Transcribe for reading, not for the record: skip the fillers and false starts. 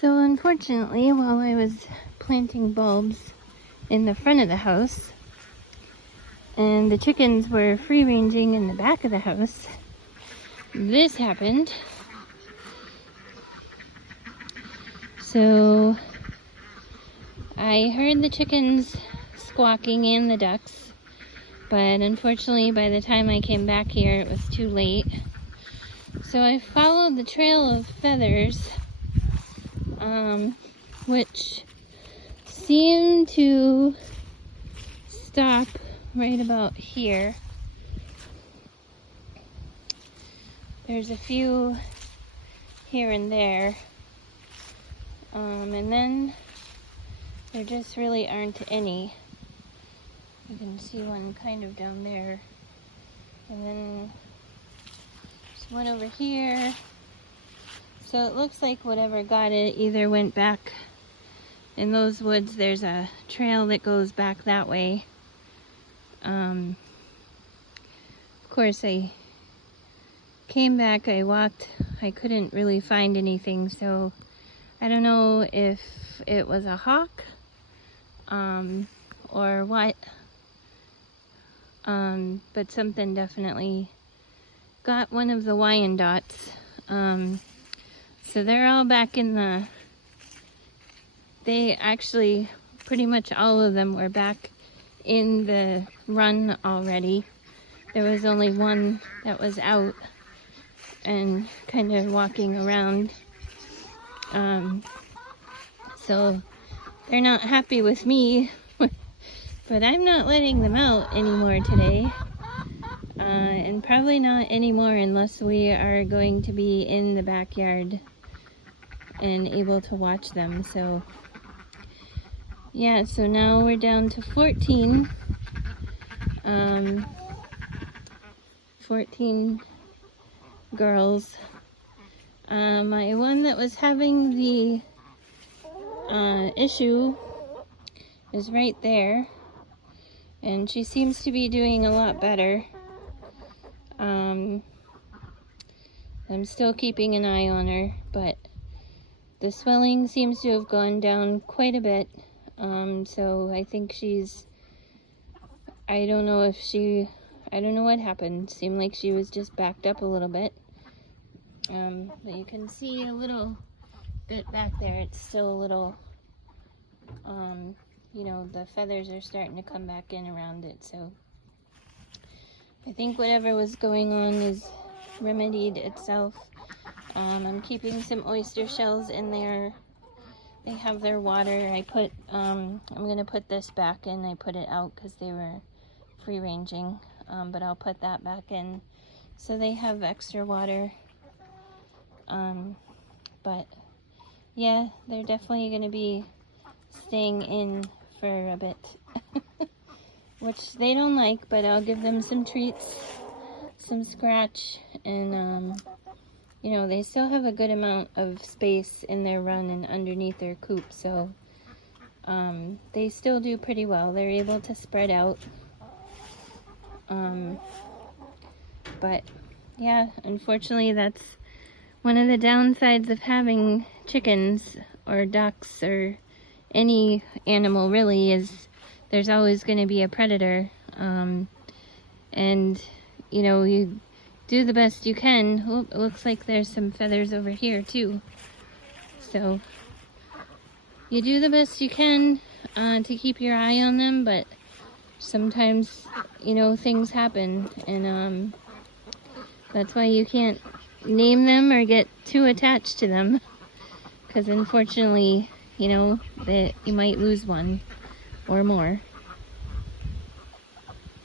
So unfortunately, while I was planting bulbs in the front of the house and the chickens were free ranging in the back of the house, this happened. So I heard the chickens squawking and the ducks, but unfortunately by the time I came back here it was too late. So I followed the trail of feathers, which seemed to stop right about here. There's a few here and there, and then there just really aren't any. You can see one kind of down there, and then there's one over here. So it looks like whatever got it either went back in those woods. There's a trail that goes back that way. Of course, I came back, I walked, I couldn't really find anything, so I don't know if it was a hawk or what, but something definitely got one of the Wyandottes. So they're all back in the, they actually, pretty much all of them were back in the run already. There was only one that was out and kind of walking around. So they're not happy with me, but I'm not letting them out anymore today. And probably not anymore unless we are going to be in the backyard and able to watch them. So yeah, so now we're down to 14. 14 girls. My one that was having the issue is right there, and she seems to be doing a lot better. I'm still keeping an eye on her, but the swelling seems to have gone down quite a bit. So I think she's, I don't know what happened. Seemed like she was just backed up a little bit. But you can see a little bit back there. It's still a little, you know, the feathers are starting to come back in around it. So I think whatever was going on is remedied itself. I'm keeping some oyster shells in there. They have their water. I put, I'm gonna put this back in. I put it out because they were free ranging, but I'll put that back in so they have extra water. But yeah, they're definitely gonna be staying in for a bit, which they don't like, but I'll give them some treats, some scratch, and you know, they still have a good amount of space in their run and underneath their coop, so they still do pretty well. They're able to spread out. But yeah, unfortunately that's one of the downsides of having chickens or ducks or any animal really, is there's always going to be a predator. And you know, you do the best you can. Oh, it looks like there's some feathers over here too. So you do the best you can to keep your eye on them, but sometimes, you know, things happen, and that's why you can't name them or get too attached to them, because unfortunately, you know, that you might lose one or more.